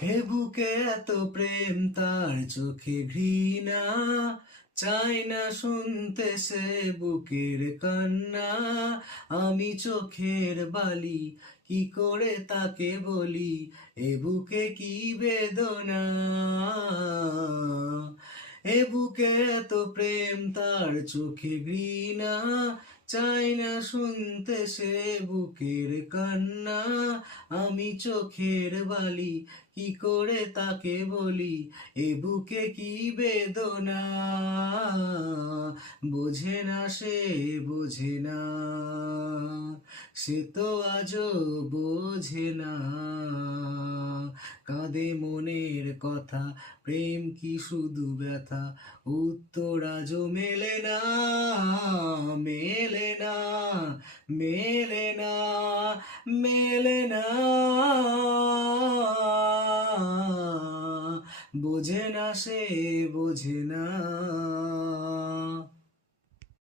হে বুকে এত প্রেম তার চোখে ঘৃণা, চাই না শুনতে সে বুকের কান্না। আমি চোখের বালি কি করে তাকে বলি, এ বুকে কি বেদনা। এ বুকে এত প্রেম তার চোখে ঘৃণা, চাই না শুনতে সে বুকের কান্না। আমি চোখের বালি কি করে তাকে বলি, এ বুকে কি বেদনা। বোঝে না সে, বোঝে না, সে তো আজও বোঝে না। কাঁদে মনের কথা, প্রেম কি শুধু ব্যথা, উত্তর আজও মেলে না, মেলে না, মেলে না, মেলে না। বোঝে না সে, বোঝে না।